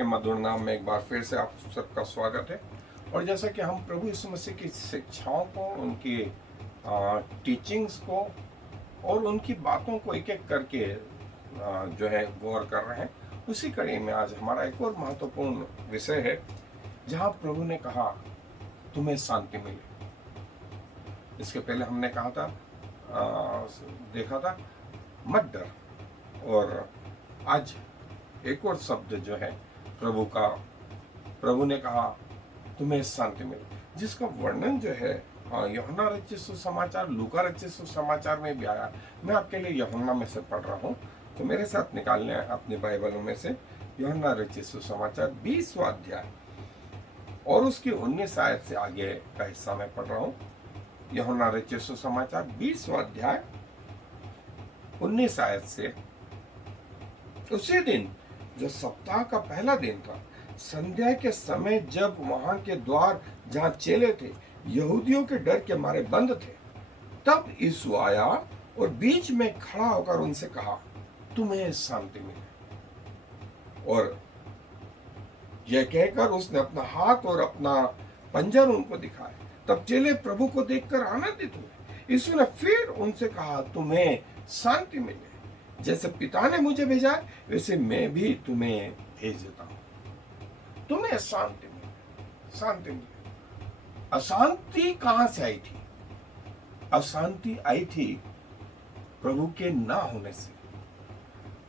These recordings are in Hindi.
के मधुर नाम में एक बार फिर से आप सबका स्वागत है। और जैसा कि हम प्रभु यीशु मसीह की शिक्षाओं को, उनकी टीचिंग्स को और उनकी बातों को एक एक करके जो है गौर कर रहे हैं, उसी कड़ी में आज हमारा एक और महत्वपूर्ण विषय है जहाँ प्रभु ने कहा तुम्हें शांति मिले। इसके पहले हमने कहा था, देखा था मत डर, और आज एक और शब्द जो है प्रभु ने कहा तुम्हें शांति मिले, जिसका वर्णन जो है यूहन्ना रचित सुसमाचार, लूका रचित सुसमाचार में भी आया। मैं आपके लिए यूहन्ना में से पढ़ रहा हूँ, तो मेरे साथ निकालने अपनी बाइबलों में से यूहन्ना रचित सुसमाचार 20वां अध्याय और उसकी 19 आयत से आगे का हिस्सा मैं पढ़ रहा हूँ। यूहन्ना रचित सुसमाचार 20वां अध्याय 19 आयत से। उसी दिन जो सप्ताह का पहला दिन था, संध्या के समय, जब वहां के द्वार जहां चेले थे यहूदियों के डर के मारे बंद थे, तब यीशु आया और बीच में खड़ा होकर उनसे कहा तुम्हें शांति मिले। और यह कहकर उसने अपना हाथ और अपना पंजर उनको दिखाए। तब चेले प्रभु को देखकर आनंदित हुए। यीशु ने फिर उनसे कहा तुम्हें शांति मिले। जैसे पिता ने मुझे भेजा है, वैसे मैं भी तुम्हें भेज देता हूं। तुम्हें शांति मिले, शांति मिले। अशांति कहां से आई थी? अशांति आई थी प्रभु के ना होने से।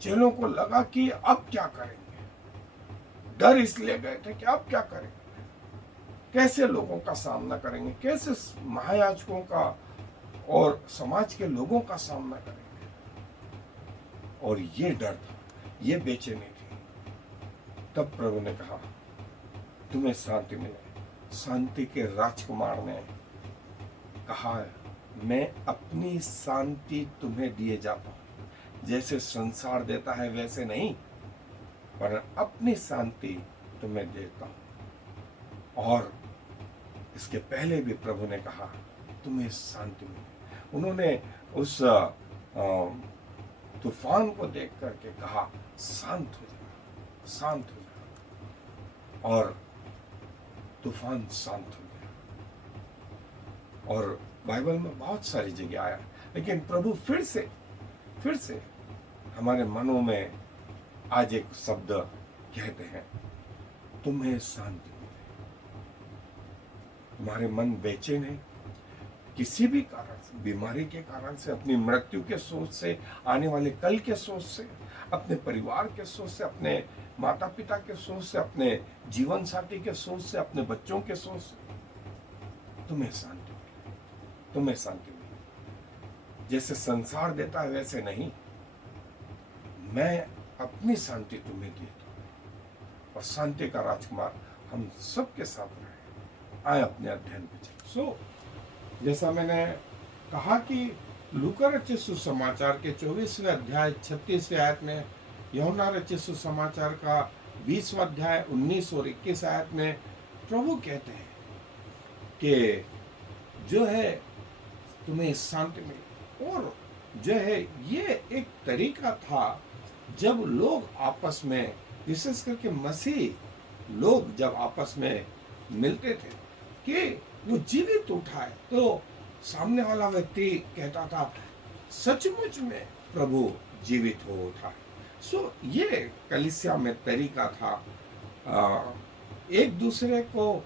चेलों को लगा कि अब क्या करेंगे, डर इसलिए गए थे कि अब क्या करेंगे, कैसे लोगों का सामना करेंगे, कैसे महायाजकों का और समाज के लोगों का सामना करेंगे। और ये डर था, ये बेचैनी थी। तब प्रभु ने कहा तुम्हें शांति मिले। शांति के राजकुमार ने कहा मैं अपनी शांति तुम्हें दिए जाता हूं, जैसे संसार देता है वैसे नहीं, पर अपनी शांति तुम्हें देता हूं। और इसके पहले भी प्रभु ने कहा तुम्हें शांति मिले। उन्होंने उस तूफान को देख करके कहा शांत हो जाए, शांत हो जाए, और तूफान शांत हो गया। और बाइबल में बहुत सारी जगह आया, लेकिन प्रभु फिर से हमारे मनों में आज एक शब्द कहते हैं तुम्हें शांति मिले। तुम्हारे मन बेचैन है किसी भी कारण से, बीमारी के कारण से, अपनी मृत्यु के सोच से, आने वाले कल के सोच से, अपने परिवार के सोच से, अपने माता पिता के सोच से, अपने जीवन साथी के सोच से, अपने बच्चों के सोच से, तुम्हें शांति मिले, तुम्हें शांति मिले। जैसे संसार देता है वैसे नहीं, मैं अपनी शांति तुम्हें देता हूं। और शांति का राजकुमार हम सबके साथ रहे। आए अपने अध्ययन पे चले। जैसा मैंने कहा कि लूका रचित सुसमाचार के 24वें अध्याय 36वें आयत में, यूहन्ना रचित सुसमाचार का 20वां अध्याय 19 और 21 आयत में प्रभु कहते हैं कि जो है तुम्हें शांति मिले। और जो है ये एक तरीका था जब लोग आपस में, विशेष करके मसीह लोग जब आपस में मिलते थे, कि वो जीवित उठा है, तो सामने वाला व्यक्ति कहता था सचमुच में प्रभु जीवित हो उठा है। ये कलीसिया में तरीका था एक दूसरे को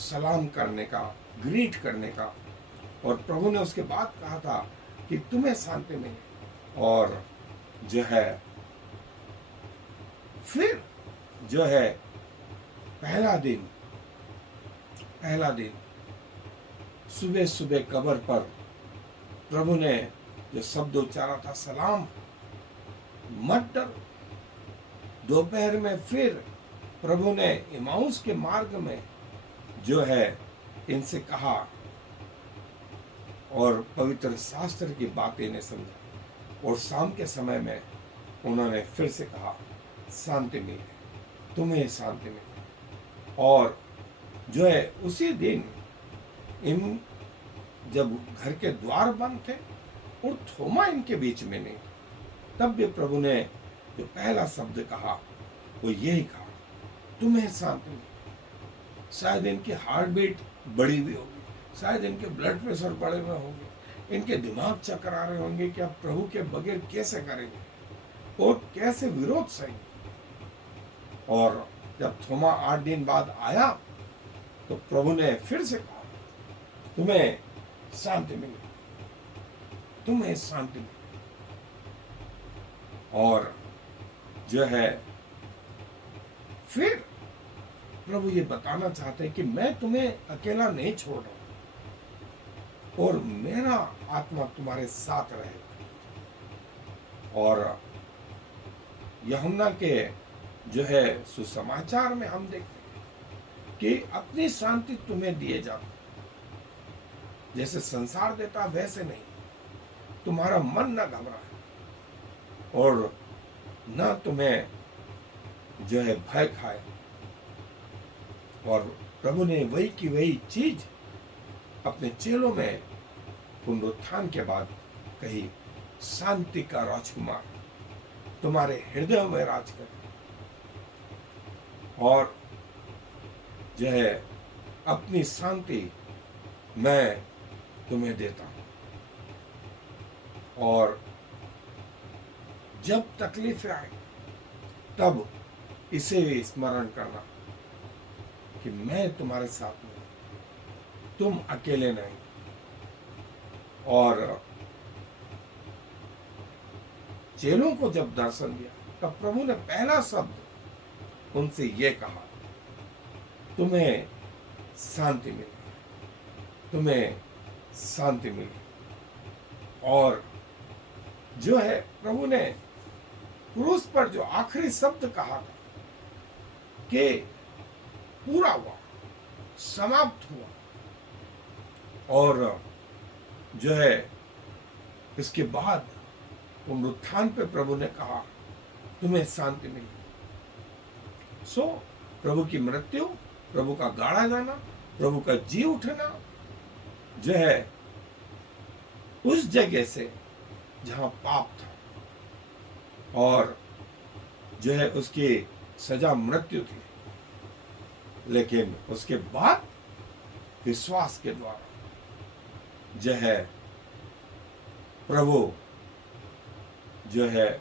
सलाम करने का, ग्रीट करने का। और प्रभु ने उसके बाद कहा था कि तुम्हें शांति मिले। और जो है फिर जो है पहला दिन सुबह सुबह कब्र पर प्रभु ने जो शब्द उच्चारा था सलाम, मत डरो। दोपहर में फिर प्रभु ने इमाउस के मार्ग में जो है इनसे कहा और पवित्र शास्त्र की बातें इन्हें समझा। और शाम के समय में उन्होंने फिर से कहा शांति मिले, तुम्हें शांति मिले। और जो है उसी दिन इन जब घर के द्वार बंद थे और थोमा इनके बीच में नहीं, तब भी प्रभु ने जो पहला शब्द कहा वो यही कहा तुम्हें शांति मिले। शायद इनकी हार्ट बीट बढ़ी हुई होगी, शायद इनके ब्लड प्रेशर बढ़े हुए होंगे, इनके दिमाग चक्कर आ रहे होंगे कि आप प्रभु के बगैर कैसे करेंगे और कैसे विरोध सहेंगे। और जब थोमा 8 दिन बाद आया तो प्रभु ने फिर से कहा, तुम्हें शांति मिले, तुम्हें शांति मिले। और जो है फिर प्रभु ये बताना चाहते हैं कि मैं तुम्हें अकेला नहीं छोड़ रहा और मेरा आत्मा तुम्हारे साथ रहेगा। और यूहन्ना के जो है सुसमाचार में हम देखते हैं कि अपनी शांति तुम्हें दिए जाती, जैसे संसार देता वैसे नहीं। तुम्हारा मन न घबराए और न तुम्हें जो है भय खाए। और प्रभु ने वही की वही चीज अपने चेलों में पुनरुत्थान के बाद कही, शांति का राजकुमार तुम्हारे हृदय में राज करे और जो है अपनी शांति मैं तुम्हें देता हूं। और जब तकलीफें आए तब इसे भी स्मरण करना कि मैं तुम्हारे साथ में, तुम अकेले नहीं। और चेलों को जब दर्शन दिया तब प्रभु ने पहला शब्द उनसे ये कहा, तुम्हें शांति मिले, तुम्हें शांति मिले। और जो है प्रभु ने क्रूस पर जो आखिरी शब्द कहा था कि पूरा हुआ, समाप्त हुआ। और जो है इसके बाद पुनरुत्थान पे प्रभु ने कहा, तुम्हें शांति मिली। सो प्रभु की मृत्यु, प्रभु का गाड़ा जाना, प्रभु का जी उठना जो है उस जगह से जहां पाप था और जो है उसकी सजा मृत्यु थी, लेकिन उसके बाद विश्वास के द्वारा जो है प्रभु जो है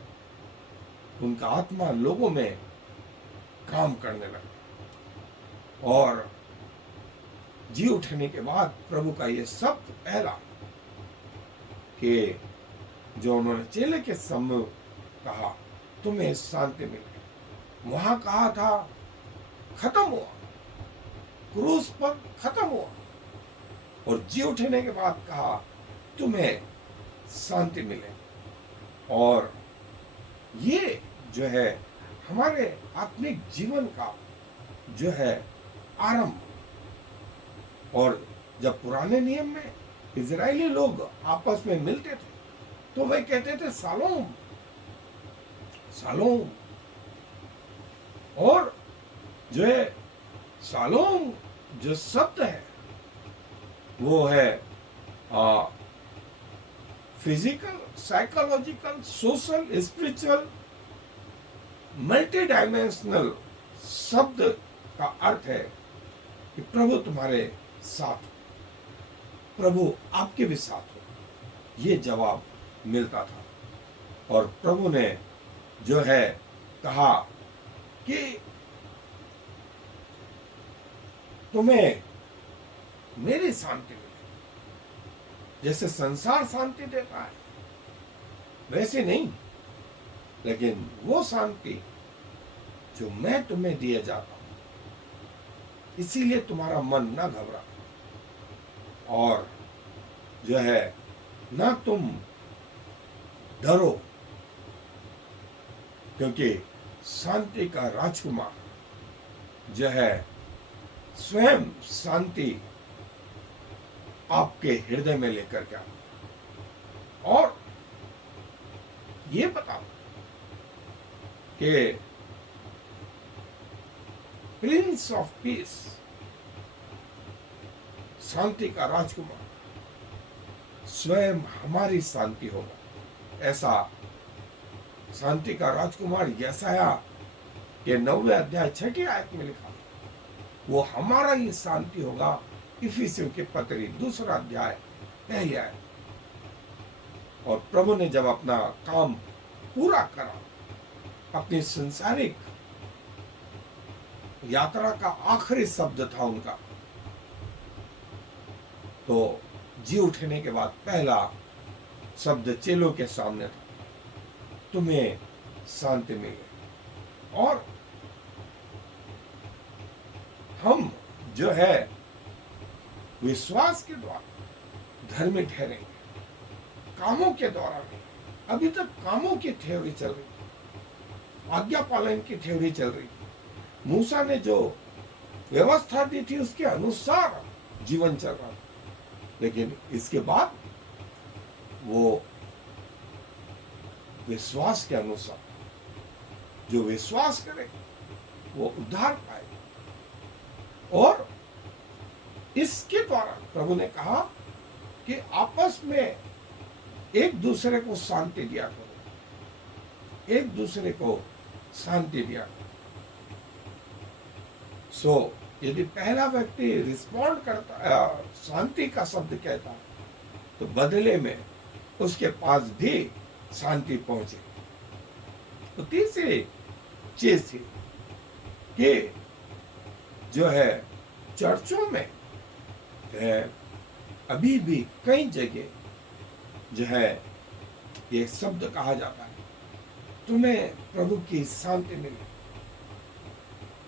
उनका आत्मा लोगों में काम करने लगा। और जी उठने के बाद प्रभु का ये शब्द पहला कि जो उन्होंने चेले के सम्मुख कहा, तुम्हें शांति मिले, वहां कहा था खत्म हुआ, क्रूस पर खत्म हुआ। और जी उठने के बाद कहा, तुम्हें शांति मिले। और ये जो है हमारे आत्मिक जीवन का जो है आरंभ। और जब पुराने नियम में इजरायली लोग आपस में मिलते थे तो वे कहते थे शालोम शालोम। और जो है शालोम जो शब्द है वो है physical, psychological, social, spiritual, multi dimensional शब्द का अर्थ है कि प्रभु तुम्हारे साथ हो, प्रभु आपके भी साथ हो। ये जवाब मिलता था। और प्रभु ने जो है कहा कि तुम्हें मेरी शांति मिले। जैसे संसार शांति देता है वैसे नहीं, लेकिन वो शांति जो मैं तुम्हें दिए जाता हूं, इसीलिए तुम्हारा मन ना घबरा और जो है ना तुम डरो, क्योंकि शांति का राजकुमार जो है स्वयं शांति आपके हृदय में लेकर के आओ। और ये बताओ कि प्रिंस ऑफ पीस, शांति का राजकुमार स्वयं हमारी शांति होगा। ऐसा शांति का राजकुमार यशाया कि 9वें अध्याय 6ठी आयत में लिखा, वो हमारा ही शांति होगा। इफिसियों की पत्री 2 अध्याय 1 आयत। और प्रभु ने जब अपना काम पूरा करा, अपनी संसारिक यात्रा का आखिरी शब्द था उनका, तो जी उठने के बाद पहला शब्द चेलों के सामने था, तुम्हें शांति मिले। और हम जो है विश्वास के द्वारा धर्मी ठहरेंगे, कामों के द्वारा नहीं। अभी तक कामों की थ्योरी चल रही थी, आज्ञा पालन की थ्योरी चल रही थी। मूसा ने जो व्यवस्था दी थी उसके अनुसार जीवन चल रहा था, लेकिन इसके बाद वो विश्वास के अनुसार, जो विश्वास करे वो उद्धार पाएगा। और इसके द्वारा प्रभु ने कहा कि आपस में एक दूसरे को शांति दिया करो, एक दूसरे को शांति दिया करो। सो यदि पहला व्यक्ति रिस्पॉन्ड करता, शांति का शब्द कहता, तो बदले में उसके पास भी शांति पहुंचे। तो तीसरी चीज थी कि जो है चर्चों में अभी भी कई जगह जो है ये शब्द कहा जाता है, तुम्हें प्रभु की शांति मिले।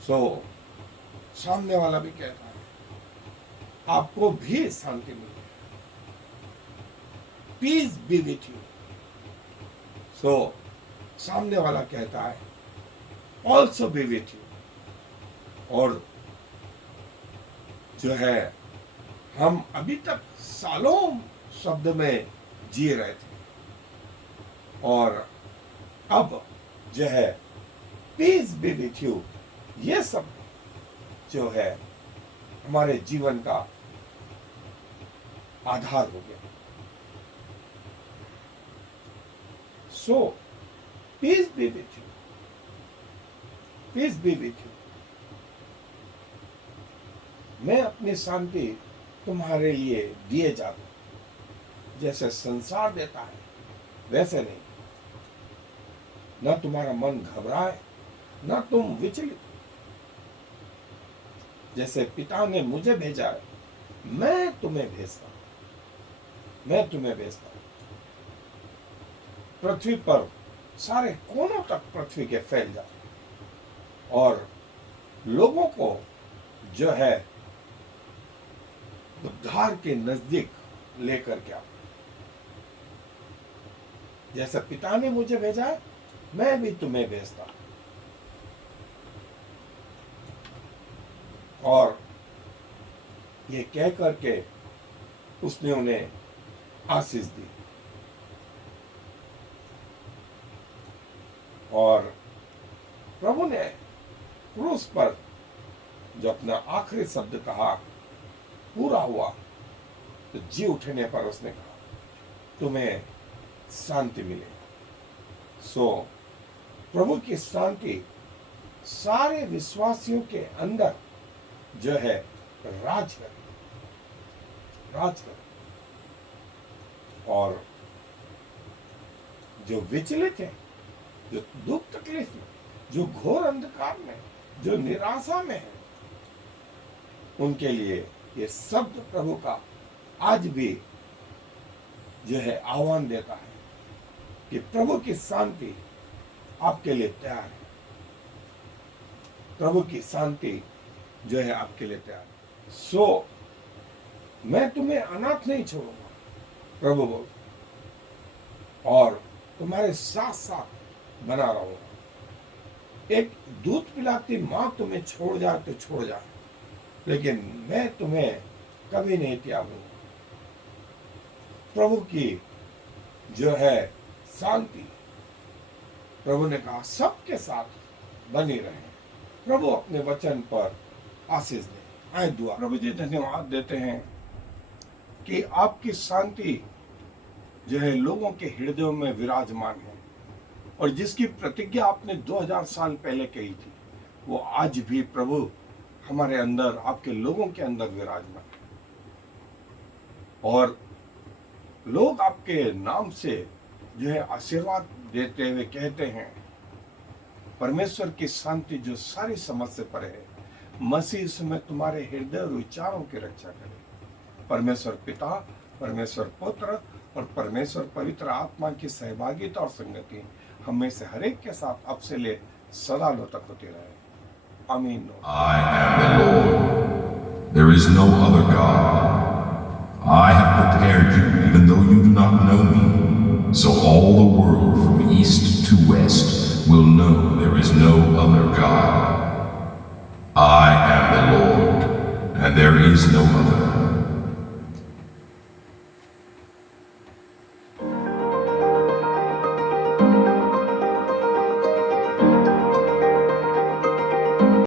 सो सामने वाला भी कहता है, आपको भी शांति मिले, पीस बी विथ यू। सो सामने वाला कहता है, ऑल्सो बी विथ यू। और जो है हम अभी तक सालों शब्द में जी रहे थे, और अब जो है पीस बी विथ यू, ये सब जो है हमारे जीवन का आधार हो गया। So peace be with you, peace be with you. मैं अपनी शांति तुम्हारे लिए दिए जाता हूं, जैसे संसार देता है वैसे नहीं। न तुम्हारा मन घबराए, न तुम विचलित हो। जैसे पिता ने मुझे भेजा है, मैं तुम्हें भेजता हूं, मैं तुम्हें भेजता हूं। पृथ्वी पर सारे कोनों तक पृथ्वी के फैल जाओ और लोगों को जो है उद्धार के नजदीक लेकर के आओ। जैसा पिता ने मुझे भेजा है, मैं भी तुम्हें भेजता हूं। और ये कह करके उसने उन्हें आशीष दी। और प्रभु ने क्रूस पर जो अपना आखिरी शब्द कहा पूरा हुआ, तो जी उठने पर उसने कहा तुम्हें शांति मिलेगी। सो प्रभु की शांति सारे विश्वासियों के अंदर जो है राज करे, राज करे। और जो विचलित है, जो दुख तकलीफ में, जो घोर अंधकार में, जो निराशा में है, उनके लिए ये शब्द प्रभु का आज भी जो है आह्वान देता है कि प्रभु की शांति आपके लिए तैयार है। प्रभु की शांति जो है आपके लिए तैयार है। सो मैं तुम्हें अनाथ नहीं छोड़ूंगा, प्रभु बोल, और तुम्हारे साथ साथ बना रहूंगा। एक दूध पिलाती मां तुम्हें छोड़ जाए तो छोड़ जाए, लेकिन मैं तुम्हें कभी नहीं त्यागूंगा। प्रभु की जो है शांति, प्रभु ने कहा सबके साथ बनी रहे। प्रभु अपने वचन पर आशीष दे। आए दुआ। प्रभु जी धन्यवाद देते हैं कि आपकी शांति जो है लोगों के हृदयों में विराजमान है, और जिसकी प्रतिज्ञा आपने 2000 साल पहले कही थी वो आज भी प्रभु हमारे अंदर, आपके लोगों के अंदर विराजमान है। और लोग आपके नाम से जो है आशीर्वाद देते हुए कहते हैं, परमेश्वर की शांति जो सारी समझ से परे है, मसीह में तुम्हारे हृदय और विचारों की रक्षा करे। परमेश्वर पिता, परमेश्वर पुत्र और परमेश्वर पवित्र आत्मा की सहभागिता और संगति हमें से हर एक के साथ अब से ले सदा लो तक होती रहे। आमीन। I am the Lord. There is no other God. I have prepared you even though you do not know me, so all the world from east to west will know there is no other God. I am the Lord, and there is no other.